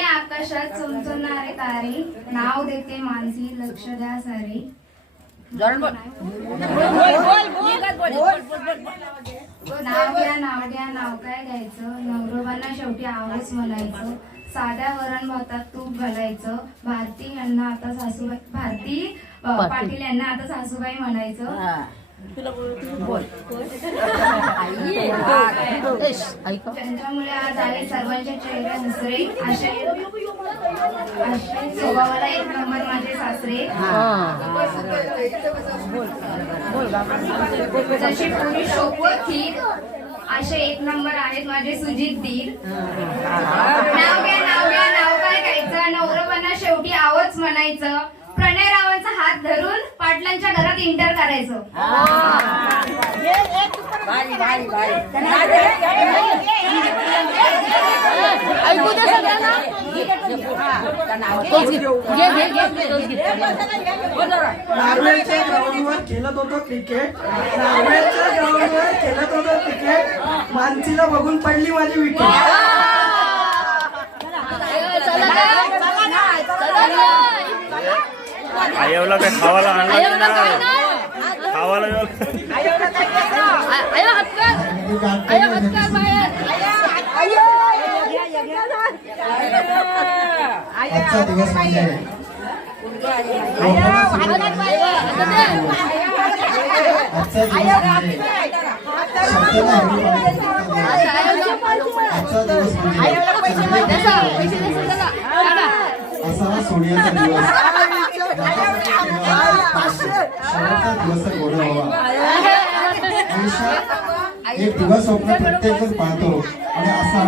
आकाशात चमचमणारे तारे नाव देते मानसी लक्ष द्या सारे. नाव घ्या नाव घ्या नाव काय घ्यायचं? नवरोबांना शेवटी आवाज म्हणायचं. साध्या वरण भातात तूप घालायचं. भारती यांना आता सासूबाई भारती अ, पाटील यांना आता सासूबाई म्हणायचं. त्यांच्यामुळे आज आले सर्वांचे चेहरे हसरे. असे असे स्वभावाला एक नंबर माझे सासरे. जशी पुरी शोभत खीर असे एक नंबर आहेत माझे सुजित दीर. नाव घ्या नाव घ्या नाव काय घ्यायचं? नवरोबांना शेवटी आवच म्हणायचं. प्रणय रावांचा हात धरून पाटलांच्या घरात इंटर करायचं. ऐकू दे सगळ्यांना. ग्राउंडवर खेळत होतो क्रिकेट. नार्वेच्या ग्राउंडवर खेळत होतो क्रिकेट. मानसीला बघून पडली माझी विकेट चला काय? चला काय? आयवला काय खावाला आणलं? ना? कर. बाहेर. आजचा दिवस म्हणजे. आजचा म्हणजे आईला- आजचा दिवस म्हणजे द्यासा, पैसे द्यासा त्याला. काढा. असा सोन्याचा दिवस शेवटचा दिवस गोड व्हावा आयुष्यात एक दिवस स्वप्न प्रत्येक जण पाहतो. आणि असा.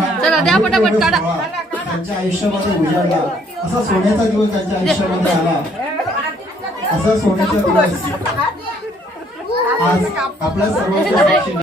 त्यांच्या आयुष्यामध्ये उजाडला असा सोन्याचा दिवस त्यांच्या आयुष्यामध्ये आला. असा सोन्याचा दिवस. आज आपल्या सर्वांच्या